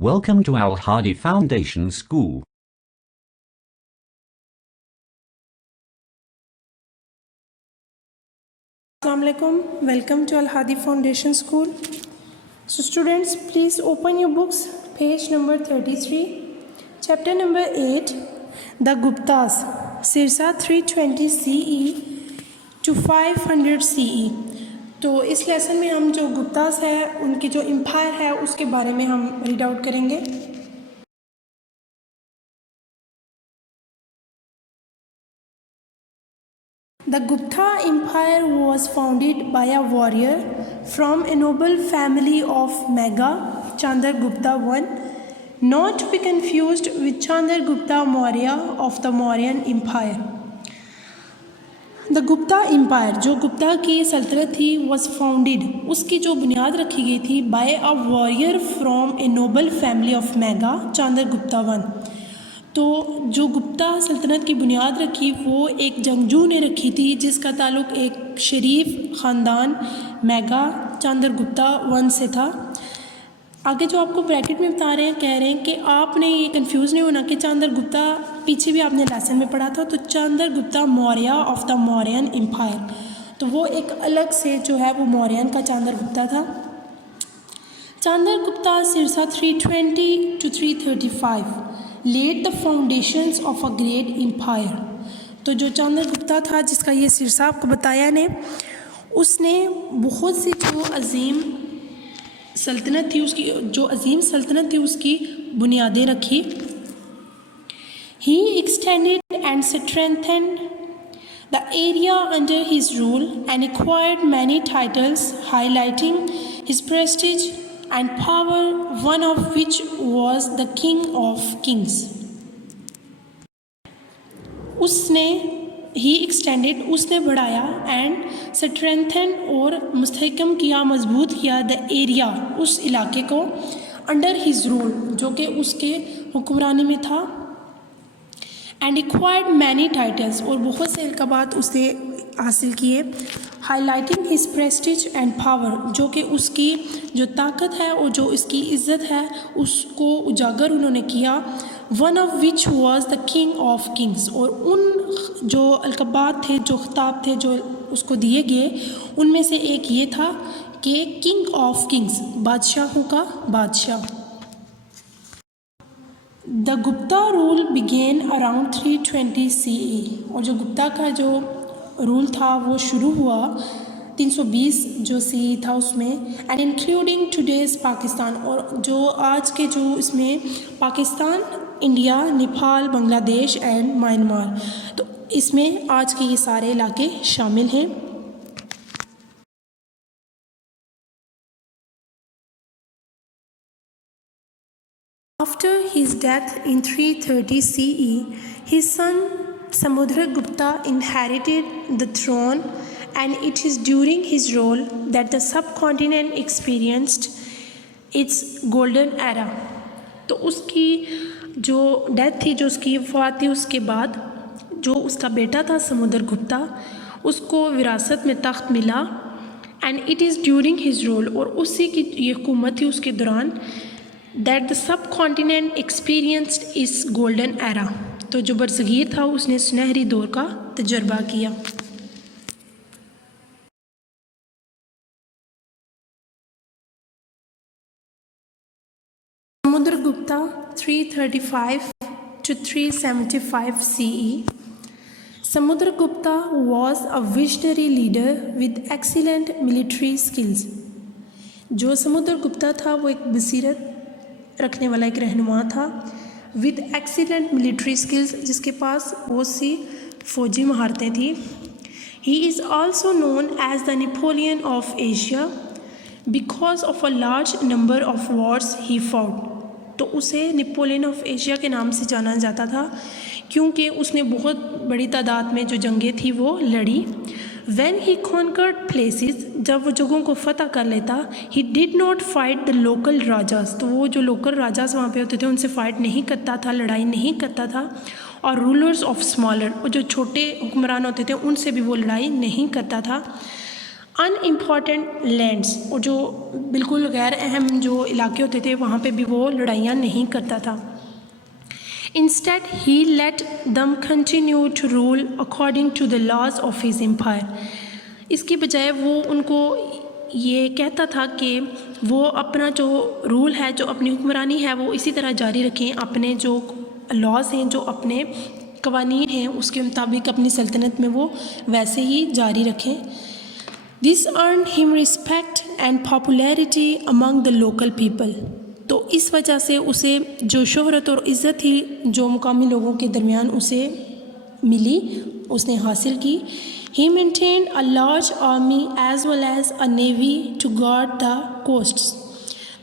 Welcome to Al Hadi Foundation School. Assalamualaikum. Welcome to Al Hadi Foundation School. So students, please open your books, page number 33, chapter number 8, The Guptas, Sirsa 320 CE to 500 CE. तो इस lesson में हम जो गुप्तास है उनकी जो empire है उसके बारे में हम रीड आउट करेंगे. The Gupta Empire was founded by a warrior from a noble family of Megha, Chandragupta I, not to be confused with Chandragupta Maurya of the Mauryan Empire. The Gupta empire, जो गुप्ता की सल्तनत थी, was founded, उसकी जो बुनियाद रखी गई थी, by a warrior from a noble family of Magadha, Chandragupta one. तो जो गुप्ता सल्तनत की बुनियाद रखी वो एक जंगजू ने रखी थी जिसका ताल्लुक़ एक शरीफ ख़ानदान मैगा चंद्रगुप्ता वन से था. आगे जो आपको ब्रैकेट में बता रहे हैं, कह रहे हैं कि आपने ये कंफ्यूज नहीं होना कि चंद्रगुप्ता पीछे भी आपने लेसन में पढ़ा था, तो Chandragupta Maurya of the Mauryan empire, तो वो एक अलग से जो है वो मौर्यन का चंद्रगुप्ता था. Chandragupta circa 320 to 335 led the foundations of a great empire. तो जो चंद्रगुप्ता था जिसका ये सिरसा आपको बताया ने, उसने बहुत सी जो अजीम सल्तनत थी उसकी, जो अजीम सल्तनत थी उसकी बुनियादें रखी. He extended and strengthened the area under his rule and acquired many titles, highlighting his prestige and power, one of which was the King of Kings. He extended, उसने बढ़ाया, एंड स्ट्रेंथन और मुस्तहकम किया, मजबूत किया, द एरिया, उस इलाके को, under his rule, जो कि उसके हुक्मरानी में था, एंड एक्वायर्ड मैनी टाइटल्स, और बहुत से अलक़ाबात उसने हासिल किए, highlighting his Prestige and power, जो कि उसकी जो ताकत है और जो इसकी इज़्ज़त है उसको उजागर उन्होंने किया, one of which was the king of Kings, और उन जो अलक़ाबात थे, जो खिताब थे जो उसको दिए गए, उनमें से एक ये था कि किंग ऑफ किंग्स, बादशाहों का बादशाह. The Gupta rule began around 320 CE, और जो गुप्ता का जो रूल था वो शुरू हुआ 320 जो CE था उसमें, एंड इंक्लूडिंग टुडेज़ पाकिस्तान, और जो आज के जो इसमें Pakistan, India, Nepal, Bangladesh and Myanmar, तो इसमें आज के ये सारे इलाके शामिल हैं. After his death in 330 CE, his son Samudragupta inherited the throne, and it is during his rule that the subcontinent experienced its golden era. तो उसकी जो डेथ थी, जो उसकी वफ़ात थी, उसके बाद जो उसका बेटा था समुद्रगुप्ता, उसको विरासत में तख्त मिला, and it is during his rule, और उसी की ये हुकूमत थी उसके दौरान, that the sub continent experienced इस गोल्डन एरा, तो जो बरसगीर था उसने सुनहरी दौर का तजर्बा किया. Samudragupta 335 to 375 CE. Samudragupta was a visionary leader with excellent military skills. जो समुद्रगुप्ता था वो एक बसीरत रखने वाला एक रहनुमा था, विद एक्सीलेंट मिलिट्री स्किल्स, जिसके पास बहुत सी फ़ौजी महारतें थी. He is also known as the Napoleon of Asia because of a large number of wars he fought. तो उसे नेपोलियन ऑफ एशिया के नाम से जाना जाता था क्योंकि उसने बहुत बड़ी तादाद में जो जंगें थी वो लड़ी. When he conquered places, जब वो जगहों को फ़तह कर लेता, he did not fight the local rajas, तो वो जो लोकल राजास वहाँ पे होते थे उनसे फ़ाइट नहीं करता था, लड़ाई नहीं करता था, और रूलर्स ऑफ स्मॉलर, और जो छोटे हुक्मरान होते थे उनसे भी वो लड़ाई नहीं करता था. अनइम्पॉर्टेंट लैंड्स, और जो बिल्कुल गैर अहम जो इलाके होते थे वहाँ पे भी वो लड़ाइयाँ नहीं करता था। Instead, he let them continue to rule according to the laws of his empire. इसके बजाय वो उनको ये कहता था कि वो अपना जो रूल है, जो अपनी हुक्मरानी है, वो इसी तरह जारी रखें, अपने जो लॉज हैं, जो अपने कवानीन हैं, उसके मुताबिक अपनी सल्तनत में वो वैसे ही जारी रखें। This earned him respect and popularity among the local people. तो इस वजह से उसे जो शोहरत और इज़्ज़त थी जो मुकामी लोगों के दरमियान उसे मिली, उसने हासिल की। He maintained a large army as well as a navy to guard the coasts.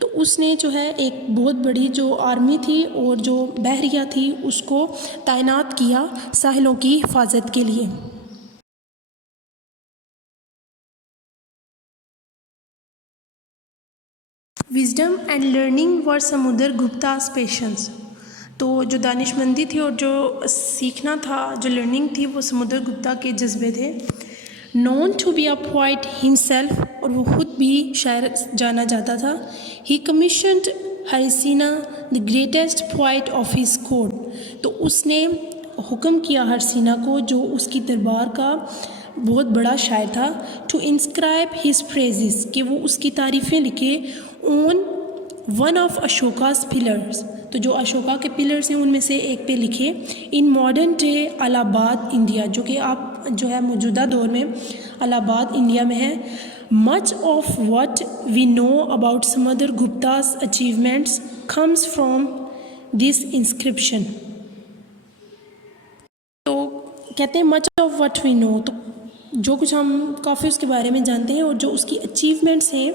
तो उसने जो है एक बहुत बड़ी जो आर्मी थी और जो बहरिया थी उसको तैनात किया साहिलों की हिफाजत के लिए। विजडम एंड लर्निंग वर समुद्र गुप्ता's पेशेंस। तो जो दानिशमंदी थी और जो सीखना था, जो लर्निंग थी, वो समुद्र गुप्ता के जज्बे थे। Known to be a poet himself, और वो खुद भी शायर जाना जाता था। He commissioned Harisena the greatest poet of his court. तो उसने हुक्म किया हरसिना को, जो उसकी दरबार का बहुत बड़ा शायर था, टू इंस्क्राइब हिज प्रेजेस, कि वो उसकी तारीफ़ें लिखे ऑन वन ऑफ अशोकास पिलर्स। तो जो अशोका के पिलर्स हैं उनमें से एक पे लिखे, in modern day Allahabad India, जो कि आप जो है मौजूदा दौर में इलाहाबाद इंडिया में है। Much of what we know about Samudra Gupta's achievements comes from this inscription. तो कहते हैं much of what we know, तो जो कुछ हम काफ़ी उसके बारे में जानते हैं और जो उसकी अचीवमेंट्स हैं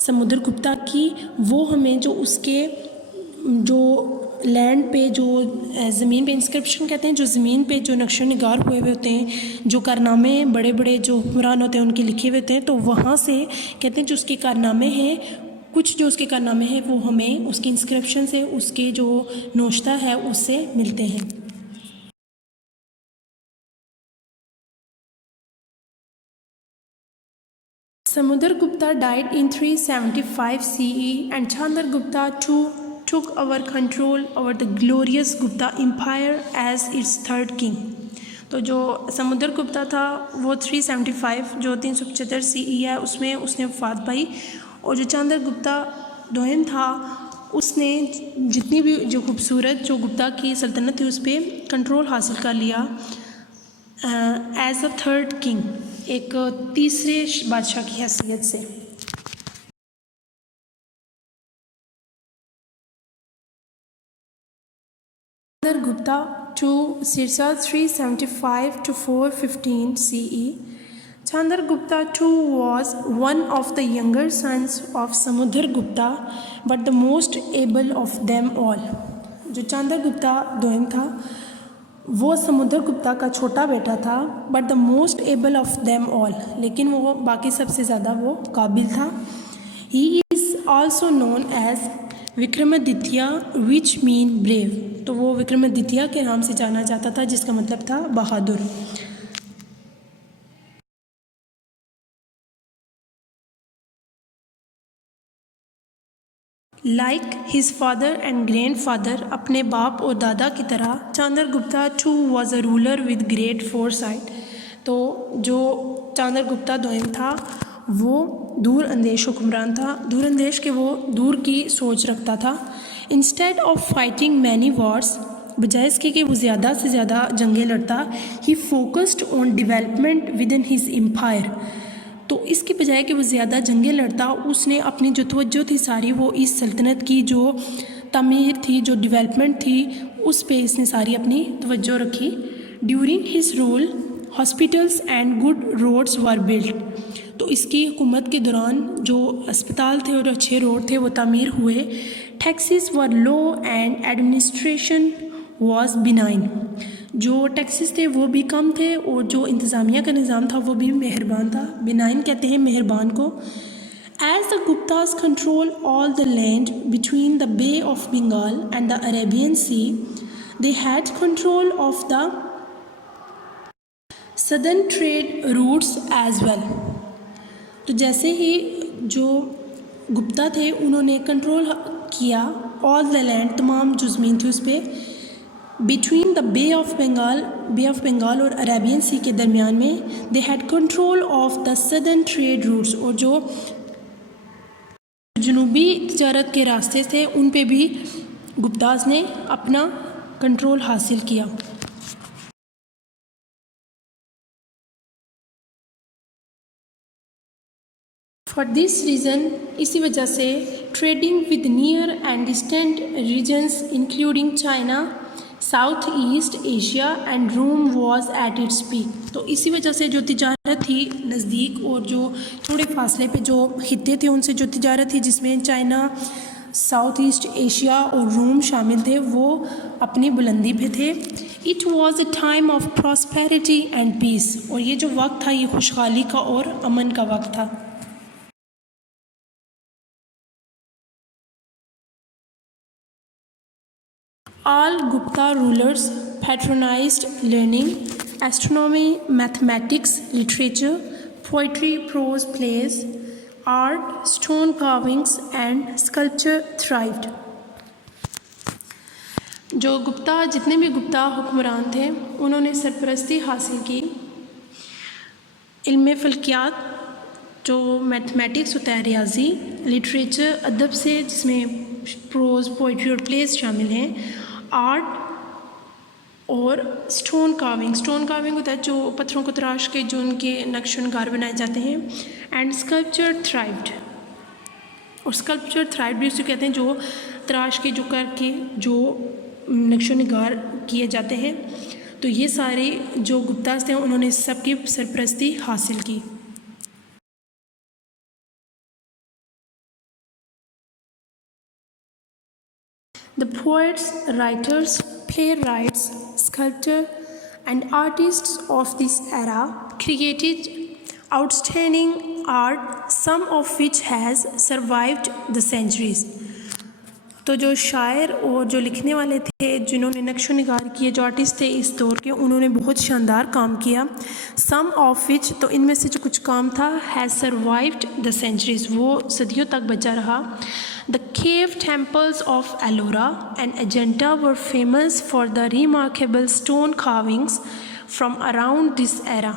समुद्र गुप्ता की, वो हमें जो उसके जो लैंड पे, जो ज़मीन पे इंस्क्रिप्शन कहते हैं, जो ज़मीन पे जो नक्शे निगार हुए हुए होते हैं, जो कारनामे बड़े बड़े जो हुक्मरान होते हैं उनके लिखे हुए होते हैं, तो वहाँ से कहते हैं जो उसके कारनामे हैं, कुछ जो उसके कारनामे हैं वो हमें उसकी इंस्क्रिप्शन से, उसके जो नोश्ता है उससे मिलते हैं। Samudragupta died in 375 CE and Chandragupta too took over control over the glorious Gupta Empire as its third king. तो जो समुद्रगुप्ता था वो 375 जो 375 CE है उसमें उसने वफ़ात पाई, और जो चंद्रगुप्ता दोयम था उसने जितनी भी जो खूबसूरत जो गुप्ता की सल्तनत थी उस पर कंट्रोल हासिल कर लिया एज अ थर्ड किंग, एक तीसरे बादशाह की हैसियत से। Chandragupta two circa 375 to 415 CE. Chandragupta too was one of the younger sons of Samudragupta, but the most able of them all. जो चंद्रगुप्ता दोयम था वो समुद्रगुप्ता का छोटा बेटा था, but the most able of them all, लेकिन वो बाकी सबसे ज़्यादा वो काबिल था। He is also known as Vikramaditya which mean brave. तो वो विक्रमादित्य के नाम से जाना जाता था जिसका मतलब था बहादुर। Like his father and grandfather, अपने बाप और दादा की तरह Chandragupta too was a ruler with great foresight. तो जो चंद्रगुप्ता दोयम था वो दूर अंदेश हुक्मरान था, दूर अंदेश के वो दूर की सोच रखता था। Instead of fighting many wars, बजाय इसके कि वो ज़्यादा से ज़्यादा जंगें लड़ता, he focused on development within his empire. तो इसके बजाय कि वो ज़्यादा जंगें लड़ता, उसने अपनी जो तवज्जो थी सारी वो इस सल्तनत की जो तमीर थी, जो डेवलपमेंट थी, उस पे इसने सारी अपनी तवज्जो रखी। During his rule hospitals and good roads were built. तो इसकी हुकूमत के दौरान जो अस्पताल थे और अच्छे रोड थे वो तामीर हुए। Taxes were low and administration was benign. जो टैक्सेस थे वो भी कम थे और जो इंतज़ामिया का निज़ाम था वो भी मेहरबान था। बिनाइन कहते हैं मेहरबान को। As the Guptas control all the land between the bay of Bengal and the Arabian Sea, they had control of the southern trade routes as well. तो जैसे ही जो गुप्ता थे उन्होंने कंट्रोल किया ऑल द लैंड, तमाम जो ज़मीन थी उस पर, between the bay of Bengal और अरेबियन सी के दरमियान में, they had control of the southern trade routes, और जो जनूबी तजारत के रास्ते थे उन पे भी गुप्ताज़ ने अपना कंट्रोल हासिल किया। फॉर दिस रीज़न, इसी वजह से trading with near and distant regions including China, South East Asia and Rome was at its peak. तो इसी वजह से जो तिजारत थी नज़दीक और जो थोड़े फासले पे जो खित्ते थे उनसे जो तिजारत थी जिसमें चाइना, साउथ ईस्ट एशिया और रोम शामिल थे, वो अपनी बुलंदी पे थे। It was a time of prosperity and peace, और ये जो वक्त था ये खुशहाली का और अमन का वक्त था। All Gupta rulers patronized learning, astronomy, mathematics, literature, poetry, prose plays, art, stone carvings and sculpture thrived. जो गुप्ता जितने भी गुप्ता हुक्मरान थे उन्होंने सरपरस्ती हासिल की इल्म फ़ल्कियात, जो मैथमेटिक्स होता है, रियाजी, लिटरेचर, अदब से जिसमें प्रोज, पोइट्री और प्लेस शामिल हैं, आर्ट और स्टोन कार्विंग होता है जो पत्थरों को तराश के जो उनके नक्श नगार बनाए जाते हैं, एंड स्कल्पचर थ्राइव्ड, और स्कल्पचर थ्राइव्ड भी उसे कहते हैं जो तराश के जो करके जो नक्श नगार किए जाते हैं। तो ये सारे जो गुप्तास थे उन्होंने सबकी सरपरस्ती हासिल की। The poets, writers, playwrights, sculptors, and artists of this era created outstanding art, some of which has survived the centuries. तो जो शायर और जो लिखने वाले थे जिन्होंने नक्श निगार किए, जो आर्टिस्ट थे इस दौर के, उन्होंने बहुत शानदार काम किया। सम ऑफ विच, तो इनमें से जो कुछ काम था, हैज़ सर्वाइव्ड द सेंचुरीज़, वो सदियों तक बचा रहा। The cave temples of Ellora and agenda were famous for the remarkable stone carvings from around this era.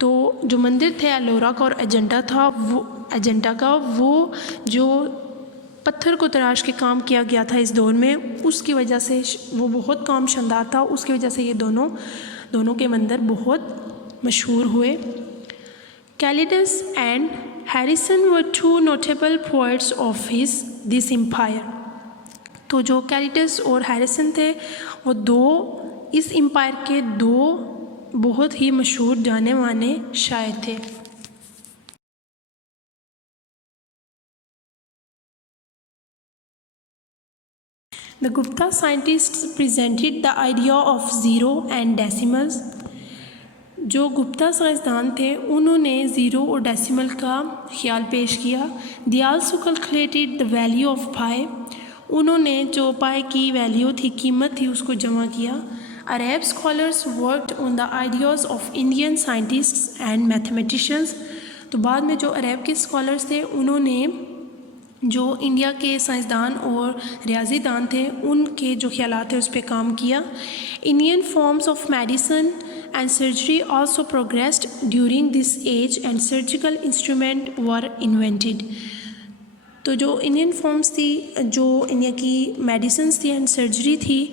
तो जो मंदिर थे एलोरा का और एजेंटा का, वो जो पत्थर को तराश के काम किया गया था इस दौर में, उसकी वजह से वो बहुत काम शानदार था, उसकी वजह से ये दोनों के मंदिर बहुत मशहूर हुए। Kalidas and Harisena were two notable poets of this empire. तो जो कैलिडस और हैरिसन थे वो इस एम्पायर के दो बहुत ही मशहूर जाने माने शायर थे। The Gupta scientists presented the idea of zero and decimals. जो गुप्ता साइंसदान थे उन्होंने ज़ीरो और डेसिमल का ख्याल पेश किया। They also calculated the value of pi. उन्होंने जो पाई की वैल्यू थी, कीमत थी, उसको जमा किया। Arab scholars worked on the ideas of Indian scientists and mathematicians. तो बाद में जो अरब के स्कॉलर्स थे उन्होंने जो इंडिया के साइंसदान और रियाजीदान थे उनके जो ख्यालात थे उस पर काम किया। Indian forms of medicine and surgery also progressed during this age and surgical instrument were invented. तो जो इंडियन फॉर्म्स थी, जो इंडिया की मेडिसिन थी एंड सर्जरी थी,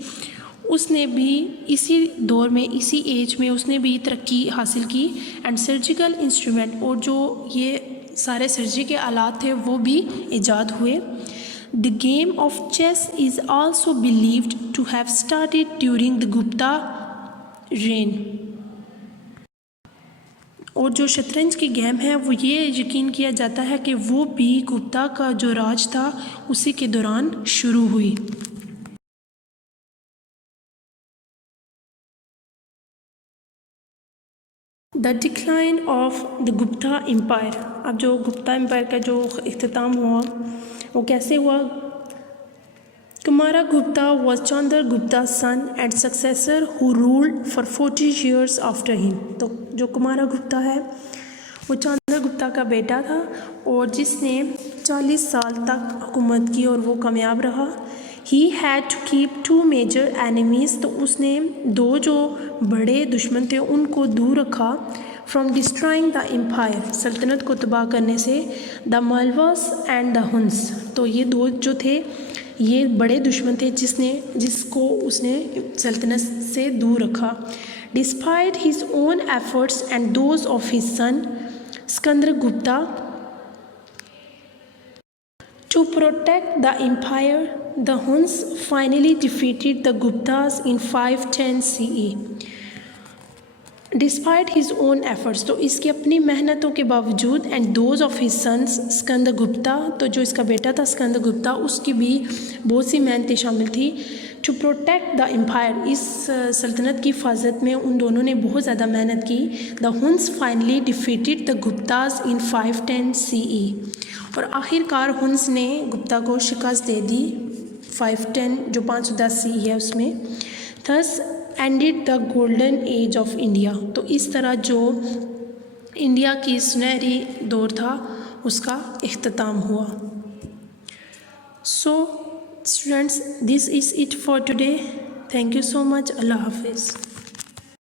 उसने भी इसी दौर में, इसी एज में उसने भी तरक्की हासिल की। एंड सर्जिकल इंस्ट्रूमेंट, और जो ये सारे सर्जरी के आलात थे वो भी ईजाद हुए। The game of chess is also believed to have started during the Gupta reign. और जो शतरंज की गेम है वो ये यकीन किया जाता है कि वो भी गुप्ता का जो राज था उसी के दौरान शुरू हुई। The decline of the Gupta empire. अब जो गुप्ता एम्पायर का जो इख्तिताम हुआ वो कैसे हुआ? Kumara Gupta was Chandra Gupta son and successor who ruled for 40 years after him. तो जो कुमारा गुप्ता है वो चंद्र चंद्रगुप्ता का बेटा था और जिसने 40 साल तक हुकूमत की और वो कामयाब रहा। He had to keep 2 major enemies, तो उसने 2 जो बड़े दुश्मन थे उनको दूर रखा। फ्रॉम डिस्ट्रॉइंग द एम्पायर, सल्तनत को तबाह करने से। The Malwas and the Hund's, तो ये 2 जो थे ये बड़े दुश्मन थे जिसको उसने सल्तनत से दूर रखा। Despite his own efforts and those of his son Skandagupta to protect the empire, the Huns finally defeated the Guptas in 510 CE. Despite his own efforts, तो इसकी अपनी मेहनतों के बावजूद, and those of his sons स्कंदगुप्ता, तो जो इसका बेटा था स्कंदगुप्ता उसकी भी बहुत सी मेहनतें शामिल थी। टू प्रोटेक्ट द एम्पायर, इस सल्तनत की हिफाजत में उन दोनों ने बहुत ज़्यादा मेहनत की। The Hund's finally defeated the Gupta's in 510 CE, और आखिरकार हुन्स ने गुप्ता को शिकस्त दे दी 510 जो 510 CE है उसमें। Thus ended the golden age of India, तो इस तरह जो इंडिया की सुनहरी दौर था उसका इख्तिताम हुआ। So students, this is it for today. Thank you so much. अल्लाह हाफिज़।